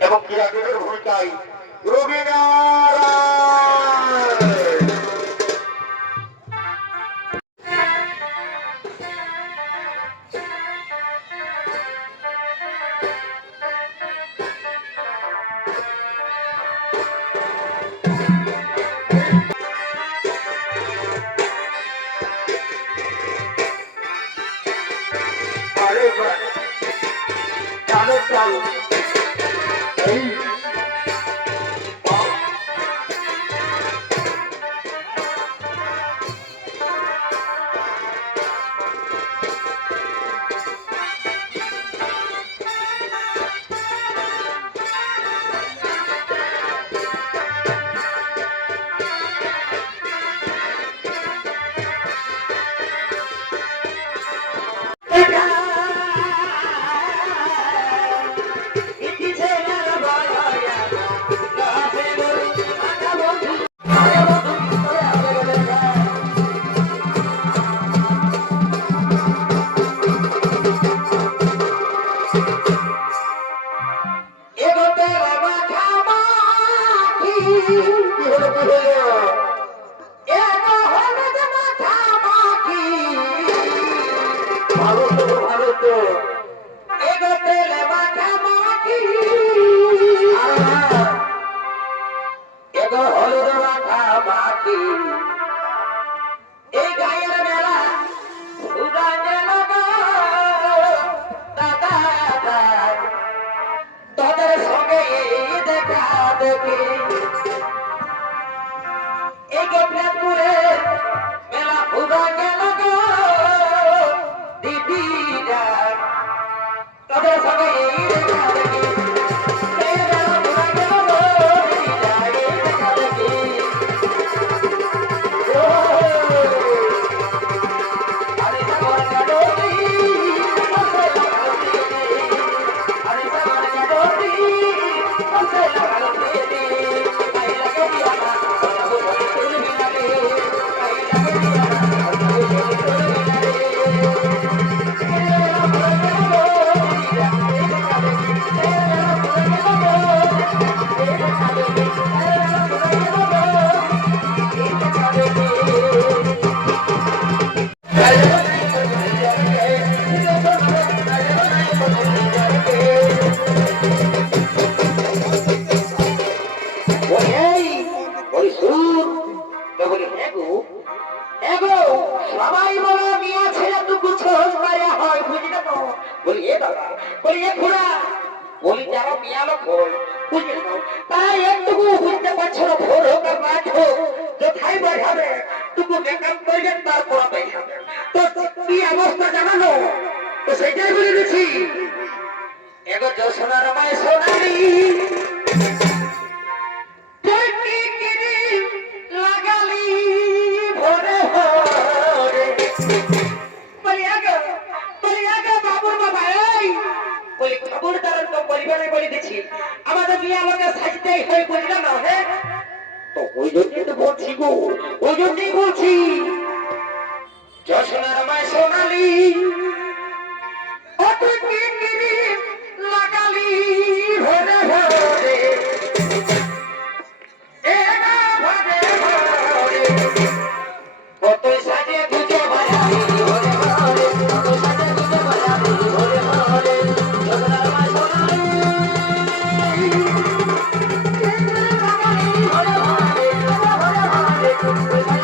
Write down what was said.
এবং ক্রীড়াবিদের ভূমিকায় রবীন্দ্র সবাই বলো মিয়া ছেলে টুকু ছোট করে হয় বুঝলে তো বলি এ দাদা বলি এ খুড়া বলি যারা মিয়া লোক বুঝলে তো তারা একটুকু বুঝতে পারছো না ভোর হোক আর রাত হোক কোথায় বসাবে টুকু বেকার করবেন তারপর বসাবে তো কি অবস্থা জানানো তো সেটাই বলে দিচ্ছি এবার যশোনার মায় সোনালি আমাদের বিয়ে আমাকে সাজতেই হয় বুঝলে না হ্যাঁ তো ওই জন্যই তো বলছি গো ওই জন্যই বলছি যশোনার মায় সোনালি লাগালি ভরে ভরে কত সাজে গুজে বাজাবি ভরে ভরে কত সাজে গুজে বাজাবি ভরে ভরে যশোনার মায় সোনালি ভরে ভরে ভরে ভরে